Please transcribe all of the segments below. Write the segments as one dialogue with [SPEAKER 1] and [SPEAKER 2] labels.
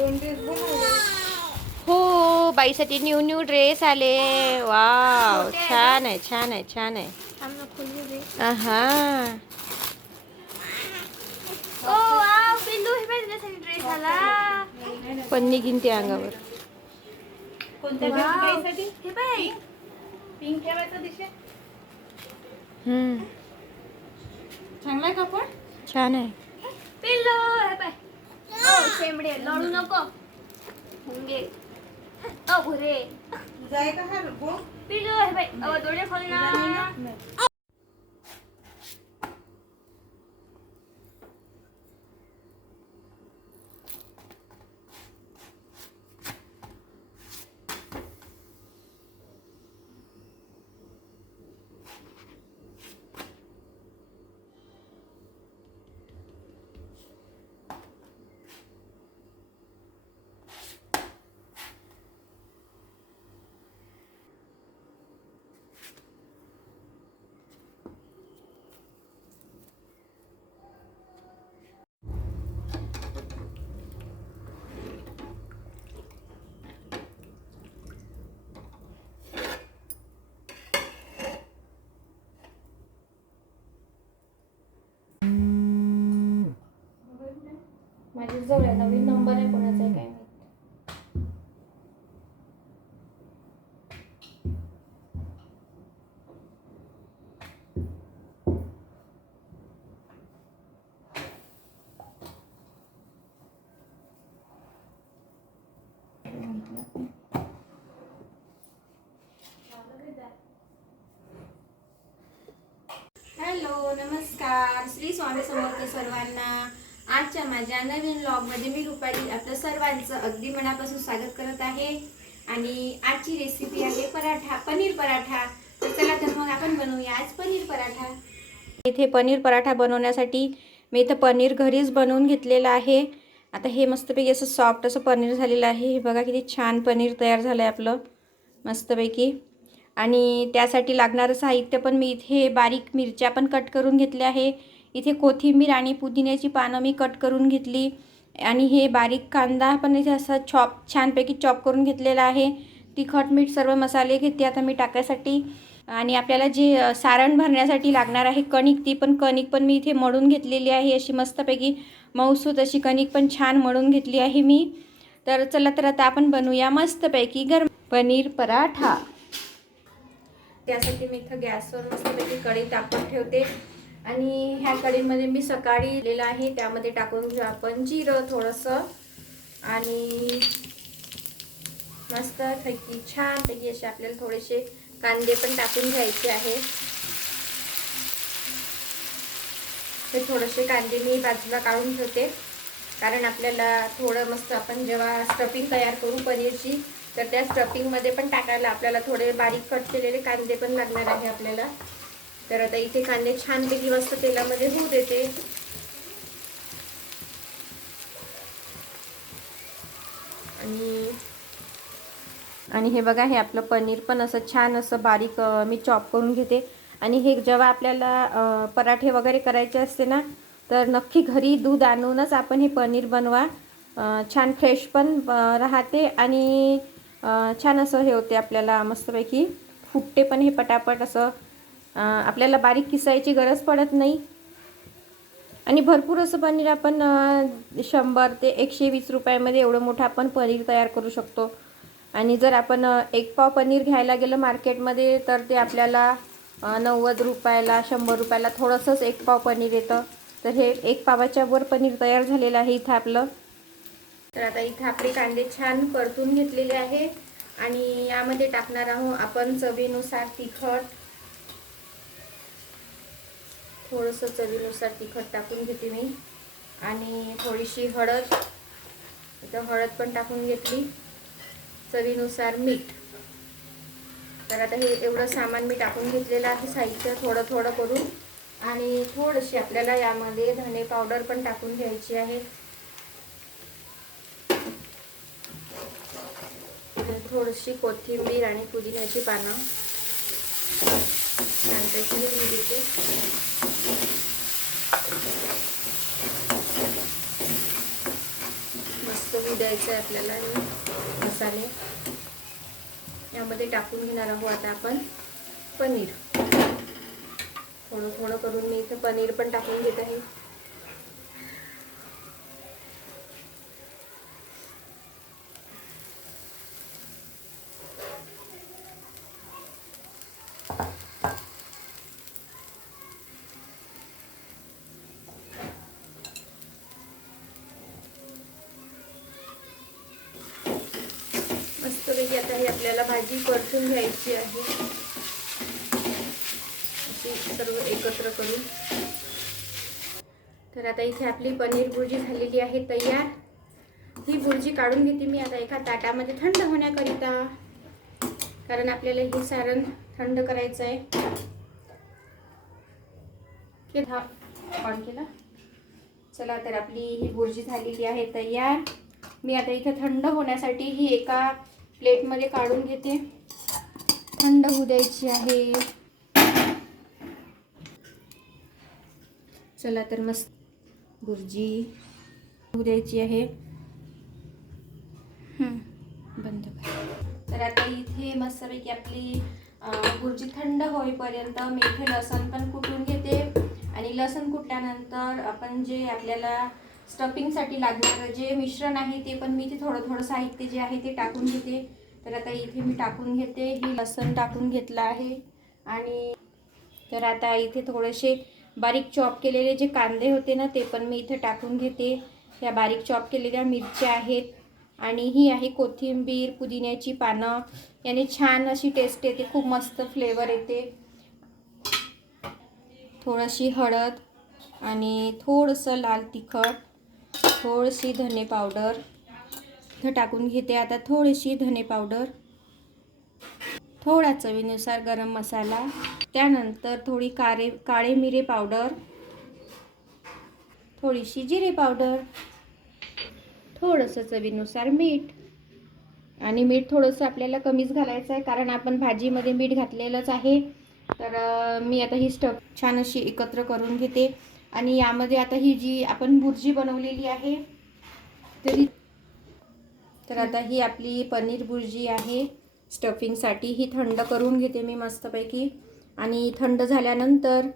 [SPEAKER 1] दोन ड्रेस बनवले.
[SPEAKER 2] हो बाईसाठी न्यू न्यू ड्रेस आले. वाव छान आहे छान आहे छान आहे.
[SPEAKER 1] हे आला.
[SPEAKER 2] पन्नी गिनते अंगावर.
[SPEAKER 1] हे पिंक. ठेवायचं दिशे.
[SPEAKER 2] हम्म.
[SPEAKER 1] चांगला आहे कापड
[SPEAKER 2] छान आहे.
[SPEAKER 1] पिल्लू हे ओ शेंबडे लढू नको. मुंगे ओ घुरे
[SPEAKER 3] जाय का हा नको
[SPEAKER 1] पिल्लू हे पाय ओ डोळे खोल ना. माझी जवळ आहे नवीन नंबर आहे कोणाचा आहे काय माहीत.
[SPEAKER 2] हॅलो नमस्कार. श्री स्वामी समर्थ सर्वांना. आजच्या माझ्या नवीन ब्लॉगमध्ये मी रुपाली आपलं सर्वांचं अगदी मनापासून स्वागत करत आहे. आणि आजची रेसिपी आहे पराठा पनीर पराठा. तर चला तर मग आपण बनवूया आज पनीर पराठा. इथे पनीर पराठा बनवण्यासाठी मी इथं पनीर घरीच बनवून घेतलेलं आहे. आता हे मस्तपैकी असं सॉफ्ट असं पनीर झालेलं आहे. हे बघा किती छान पनीर तयार झालं आहे आपलं. मस्तपैकी. आणि त्यासाठी लागणारं साहित्य पण मी इथे बारीक मिरच्या पण कट करून घेतल्या आहे. इथे कोथिंबीर आणि पुदिन्याची पानं मी कट करून घेतली. आणि हे बारीक कांदा पण इथे असा चॉप छानपैकी चॉप करून घेतलेला आहे. तिखट मीठ सर्व मसाले घेते आता मी टाकायसाठी. आणि आपल्याला जे सारण भरण्यासाठी लागणार आहे कणिक ती पण कणिक पण मी इथे मळून घेतलेली आहे. अशी मस्तपैकी मऊसूत अशी कणिक पण छान मळून घेतली आहे मी. तर चला तर आता आपण बनवूया मस्तपैकी गरम पनीर पराठा. त्यासाठी मी इथं गॅसवर मस्तपैकी कढी टाकून ठेवते. आणि ह्या कढईमध्ये मी सकाळी दिलेलं आहे त्यामध्ये टाकून घेऊ आपण जिरं थोडंसं. आणि मस्त पैकी छानपैकी असे आपल्याला थोडेसे कांदे पण टाकून घ्यायचे आहे ते थोडेसे कांदे मी बाजूला काढून ठेवते कारण आपल्याला थोडं मस्त आपण जेव्हा स्टफिंग तयार करू पनीरची तर त्या स्टफिंगमध्ये पण टाकायला आपल्याला थोडे बारीक कट केलेले कांदे पण लागणार आहे आपल्याला. तर आता इथे कांदे छानपैकी मस्त तेलामध्ये होऊ देते. आणि आणि हे बघा हे आपलं पनीर पण असं छान असं बारीक मी चॉप करून घेते. आणि हे जेव्हा आपल्याला पराठे वगैरे करायचे असते ना तर नक्की घरी दूध आणूनच आपण हे पनीर बनवा. छान फ्रेश पण राहते आणि छान असं हे होते आपल्याला मस्तपैकी. फुटते पण हे पटापट असं. आपल्याला बारीक किसायची गरज पडत नाही. आणि भरपूर असं पनीर आपण शंभर ते एकशे वीस रुपयामध्ये एवढं मोठं आपण पनीर तयार करू शकतो. आणि जर आपण एक पाव पनीर घ्यायला गेलं मार्केटमध्ये तर ते आपल्याला नव्वद रुपयाला शंभर रुपयाला थोडंसंच एक पाव पनीर येतं. तर हे एक पावाच्या वर पनीर तयार झालेलं आहे इथं आपलं. तर आता इथं आपले कांदे छान परतून घेतलेले आहे आणि यामध्ये टाकणार आहोत आपण चवीनुसार तिखट थोडंसं चवीनुसार तिखट टाकून घेते मी. आणि थोडीशी हळद. इथं हळद पण टाकून घेतली. चवीनुसार मीठ. तर आता हे एवढं सामान मी टाकून घेतलेलं आहे साहित्य थोडं थोडं करून. आणि थोडीशी आपल्याला यामध्ये धने पावडर पण टाकून घ्यायची आहे. थोडीशी कोथिंबीर आणि पुदिन्याची पानं. छानपैकी हे देते मस्त होऊ द्यायचं आहे आपल्याला हे मसाले. यामध्ये टाकून घेणार आहोत आता आपण पनीर. थोडं थोडं करून मी इथं पनीर पण टाकून घेत आहे. मस्तपैकी आता ही आपल्याला भाजी परतून घ्यायची आहे. अशी सर्व एकत्र करून. तर आता इथे आपली पनीर भुर्जी झालेली आहे तयार. ही भुर्जी काढून घेते मी आता एका ताटामध्ये थंड होण्याकरिता. कारण आपल्याला हे सारण थंड करायचं आहे. हा ऑन केला. चला तर आपली ही भुर्जी झालेली आहे तयार. मी आता इथे थंड होण्यासाठी ही एका प्लेटमध्ये काढून घेते. थंड होऊ द्यायची आहे. चला तर मस्त. भुर्जी होऊ द्यायची आहे. बंद तर आता इथे मस्तपैकी आपली भुर्जी थंड होईपर्यंत मी इथे लसण पण कुटून घेते. आणि लसण कुटल्यानंतर आपण जे आपल्याला स्टफिंगसाठी लागणारं जे मिश्रण आहे ते पण मी इथे थोडं थोडं साहित्य जे आहे ते टाकून घेते. तर आता इथे मी टाकून घेते. ही लसण टाकून घेतलं आहे. आणि तर आता इथे थोडेसे बारीक चॉप केलेले जे कांदे होते ना ते पण मी इथे टाकून घेते. ह्या बारीक चॉप केलेल्या मिरच्या आहेत. आणि ही आहे कोथिंबीर पुदिन्याची पानं. याने छान अशी टेस्ट येते. खूप मस्त फ्लेवर येते. थोडीशी हळद आणि थोडंसं लाल तिखट. थोडीशी धने पावडर इथं टाकून घेते. आता थोडीशी धने पावडर थोडा चवीनुसार गरम मसाला त्यानंतर थोडी कारे काळे मिरे पावडर थोडीशी जिरे पावडर थोडंसं चवीनुसार मीठ. आणि मीठ थोडंसं आपल्याला कमीच घालायचं आहे कारण आपण भाजीमध्ये मीठ घातलेलंच आहे. तर मी आता ही स्टफ छान अशी एकत्र करून घेते. आणि यामध्ये आता ही जी आपण भुर्जी बनवलेली आहे तरी तर आता ही आपली पनीर भुर्जी आहे. स्टफिंगसाठी ही थंड करून घेते मी मस्तपैकी. आणि थंड झाल्यानंतर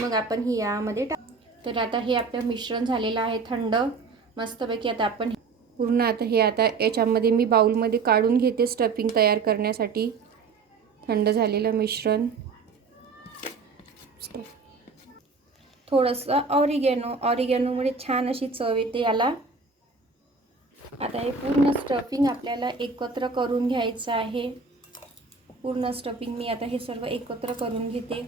[SPEAKER 2] मग आपण ही यामध्ये टाक तर आता हे आपलं मिश्रण झालेलं आहे थंड. मस्तपैकी आता आपण पूर्ण आता हे आता याच्यामध्ये मी बाऊलमध्ये काढून घेते स्टफिंग तयार करण्यासाठी. थंड झालेलं मिश्रण. थोडंसं ऑरिगॅनो. ऑरिगॅनोमुळे छान अशी चव येते याला. आता हे पूर्ण स्टफिंग आपल्याला एकत्र करून घ्यायचं आहे. पूर्ण स्टफिंग मी आता हे सर्व एकत्र करून घेते.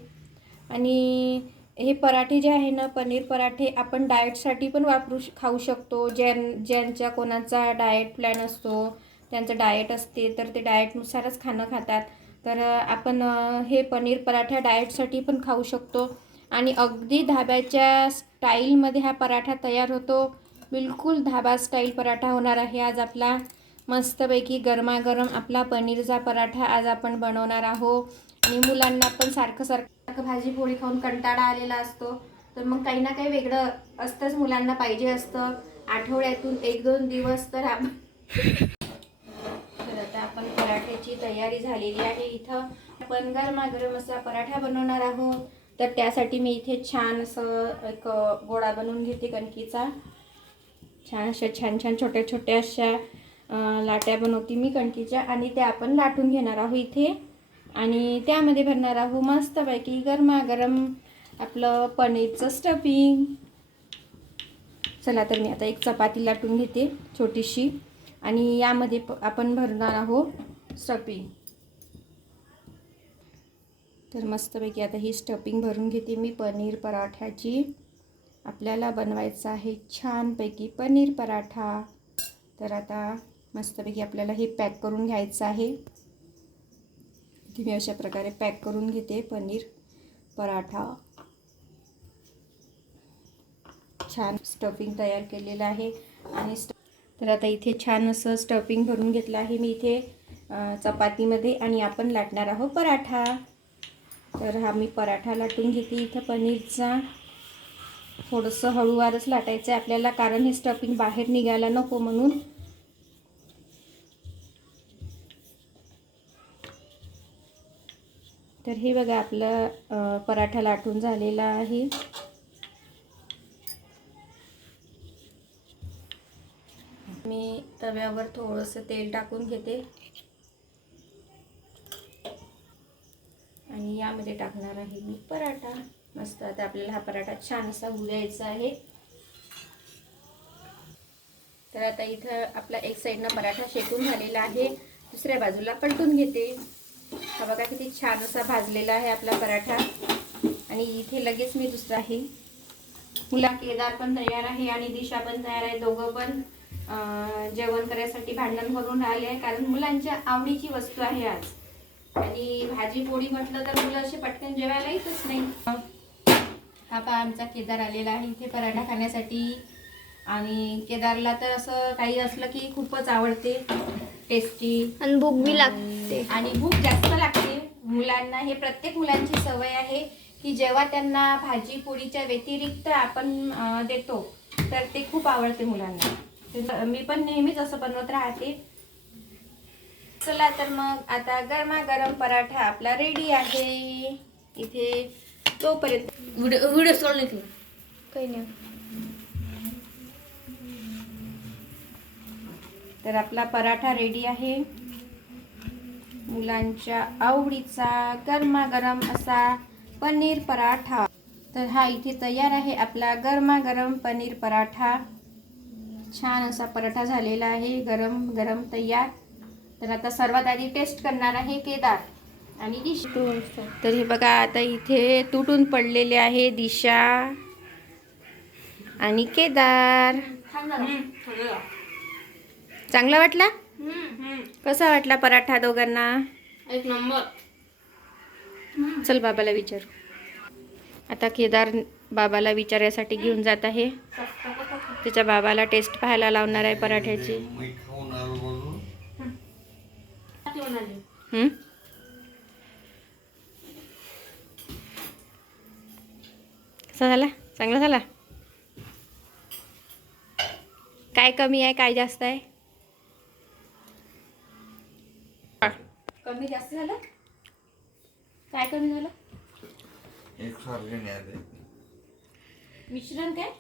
[SPEAKER 2] आणि हे पराठे जे आहे ना पनीर पराठे आपण डाएटसाठी पण वापरू श खाऊ शकतो. ज्यां ज्यांच्या कोणाचा डाएट प्लॅन असतो त्यांचं डाएट असते तर ते डाएटनुसारच खाणं खातात. तर आपण हे पनीर पराठा डाएटसाठी पण खाऊ शकतो. आणि अगदी धाब्याच्या स्टाईलमध्ये हा पराठा तयार होतो. बिलकुल धाबा स्टाईल पराठा होणार आहे. आज आपला मस्तपैकी गरमागरम आपला पनीरचा पराठा आज आपण बनवणार आहोत. आणि मुलांना पण सारखं सारखं भाजी पोळी खाऊन कंटाळा आलेला असतो. तर मग काही ना काही वेगळं असतंच मुलांना पाहिजे असतं. आठवड्यातून एक दोन दिवस तर आपण तर आता आपण पराठ्याची तयारी झालेली आहे. इथं आपण गरमागरम असा पराठा बनवणार आहोत. तर त्यासाठी मी इथे छान असं एक गोळा बनवून घेते कणकीचा. छान अशा छान छान छोट्या छोट्या अशा लाट्या बनवते मी कणकीच्या आणि त्या आपण लाटून घेणार आहोत इथे. आणि त्यामध्ये भरणार आहोत मस्तपैकी गरमागरम आपलं पनीरचं स्टफिंग चला तर मी आता एक चपाती लाटून घेते छोटीशी. आणि यामध्ये प आपण भरणार आहोत स्टफिंग तर मस्तपैकी आता ही स्टफिंग भरून घेते मी पनीर पराठ्याची आपल्याला बनवायचं आहे छानपैकी पनीर पराठा. तर आता मस्तपैकी आपल्याला हे पॅक करून घ्यायचं आहे. इथे मी अशा प्रकारे पॅक करून घेते पनीर पराठा. छान स्टफिंग तयार केलेलं आहे. आणि तर आता इथे छान असं स्टफिंग भरून घेतलं आहे मी इथे चपातीमध्ये आणि आपण लाटणार आहोत पराठा. तर हा मी पराठा लाटून घेते. इथं पनीरचा थोडंसं हळूवारच लाटायचं आहे आपल्याला कारण हे स्टफिंग बाहेर निघायला नको म्हणून. तर हे बघा आपलं पराठा लाटून झालेला आहे. मी तव्यावर थोडंसं तेल टाकून घेते. यामध्ये टाकणार आहे मी पराठा. मस्त आता आपल्याला हा पराठा छान असा उद्यायचा आहे. तर आता इथं आपला एक साईडनं पराठा शेकून झालेला आहे. दुसऱ्या बाजूला पलटून घेते. हा बघा किती छान असा भाजलेला आहे आपला पराठा. आणि इथे लगेच मी दुसरा आहे. मुला केदार पण तयार आहे आणि दिशा पण तयार आहे. दोघं पण जेवण करायसाठी भांडण करून राहिले आहे. कारण मुलांच्या आवडीची वस्तू आहे आज. आणि भाजी पोळी म्हटलं तर मुलं असे पटकन जेवायला येतच नाही. हा पहा आमचा केदार आलेला आहे इथे पराठा खाण्यासाठी. आणि केदारला तर असं काही असलं की खूपच आवडते टेस्टी
[SPEAKER 1] आणि भूक बी लागते.
[SPEAKER 2] आणि भूक जास्त लागते. मुलांना हे प्रत्येक मुलांची सवय आहे की जेव्हा त्यांना भाजी पोळीच्या व्यतिरिक्त आपण देतो तर ते खूप आवडते मुलांना. मी पण नेहमीच असं बनवत राहते. चला तर मग आता गरमागरम पराठा आपला रेडी आहे. इथे तोपर्यंत
[SPEAKER 1] व्हिडिओ व्हिडिओ सोड नाही काही नाही.
[SPEAKER 2] तर आपला पराठा रेडी आहे. मुलांच्या आवडीचा गरमागरम असा पनीर पराठा. तर हा इथे तयार आहे आपला गरमागरम पनीर पराठा. छान असा पराठा झालेला आहे. गरम गरम तयार. तर आता सर्वात आधी टेस्ट करणार आहे केदार आणि दिश. तर हे बघा आता इथे तुटून पडलेले आहे दिशा आणि केदार. चांगला वाटला. कसा वाटला पराठा दोघांना?
[SPEAKER 1] एक नंबर.
[SPEAKER 2] चल बाबाला विचारू. आता केदार बाबाला विचारायसाठी घेऊन जात आहे. त्याच्या बाबाला टेस्ट पाहायला लावणार आहे पराठ्याची
[SPEAKER 4] मी खाऊन आलो म्हणून
[SPEAKER 2] हं? कसा झाला? चांगला झाला? काय कमी आहे काय जास्त आहे? कमी जास्त झालं? काय कमी झालं?
[SPEAKER 4] एक सारखे नाही आले.
[SPEAKER 2] मिश्रण काय?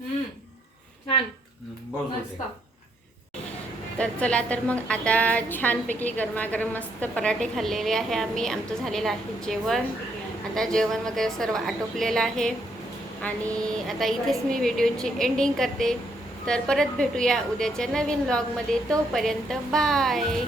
[SPEAKER 2] छान. मस्त. तर चला तर मग आता छानपैकी गरमागरम मस्त पराठे खाल्लेले आहे आम्ही. आमचं झालेलं आहे जेवण. आता जेवण वगैरे सर्व आटोपलेलं आहे. आणि आता इथेच मी व्हिडिओची एंडिंग करते. तर परत भेटूया उद्याच्या नवीन ब्लॉगमध्ये तोपर्यंत बाय.